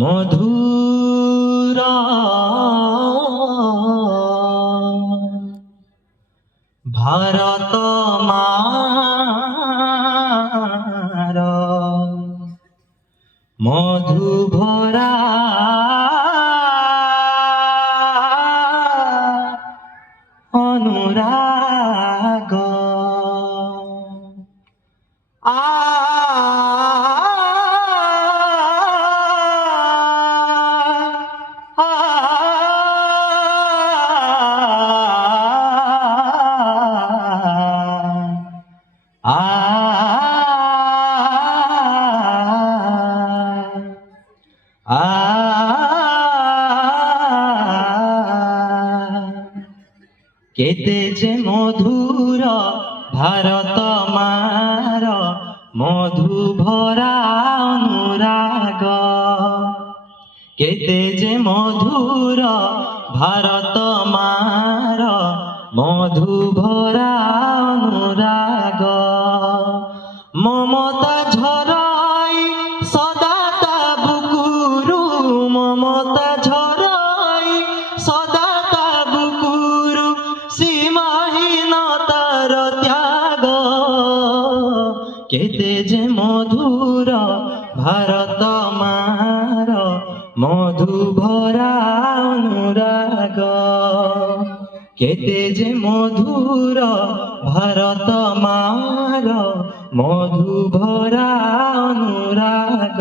মধুর ভারত মার মধু ভরা অনুরাগ কেতে যে মধুর ভারত মার মধু ভরা অনুরাগ কেতে যে মধুর ভারত মার মধু ভরা অনুরাগ মমতা ঝরাই সদা তা বুকুরু মমতা ঝরাই সদা তা বুকুরু সীমাহীন তার ত্যাগ কেতে যে মধুর ভারত মার মধু ভরা অনুরাগ কেতে যে মধুর ভারত মার মধু ভরা অনুরাগ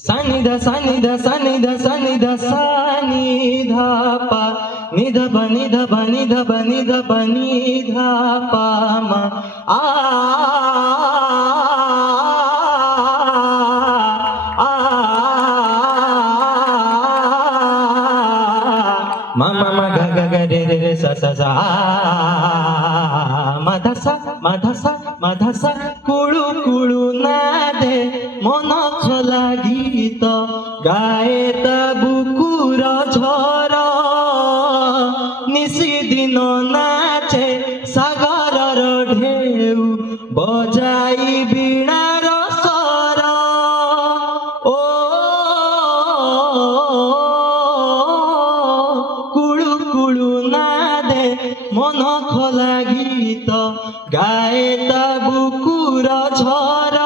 সানিধ সানিধ সানিধ সানিধ সানিধ পা নিধ বনিধ বনিধ বনিধ বনিধ পাম আ mama maga gaga re re re sa sa sa madhasa madhasa kulu kulu nade mona khola gীত গায়ে তা বুকুর ঝড় নিশি দিন নাচে সাগরর ঢেউ বজাই বীণার স্বর ও মন খোলা গীত গায়ে তা বুকুর ঝড়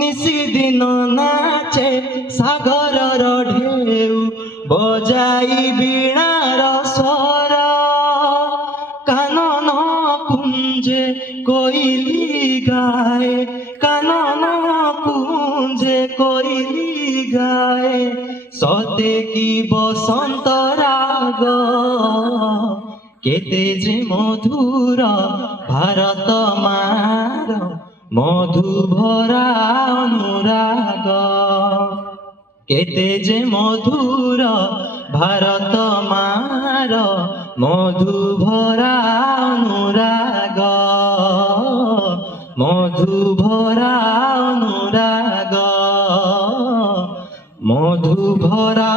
নিশি দিন নাচে সাগরর ঢেউ বজাই বীণার স্বর কানন কুঞ্জে কোইলি গায়ে কানন কুঞ্জে কোইলি গায়ে সতে কি বসন্ত রাগ কেতে যে মধুর ভারত মার মধু ভরা অনুরাগ কেতে যে মধুর ভারত মার মধু ভরা অনুরাগ মধু ভরা অনুরাগ মধু ভরা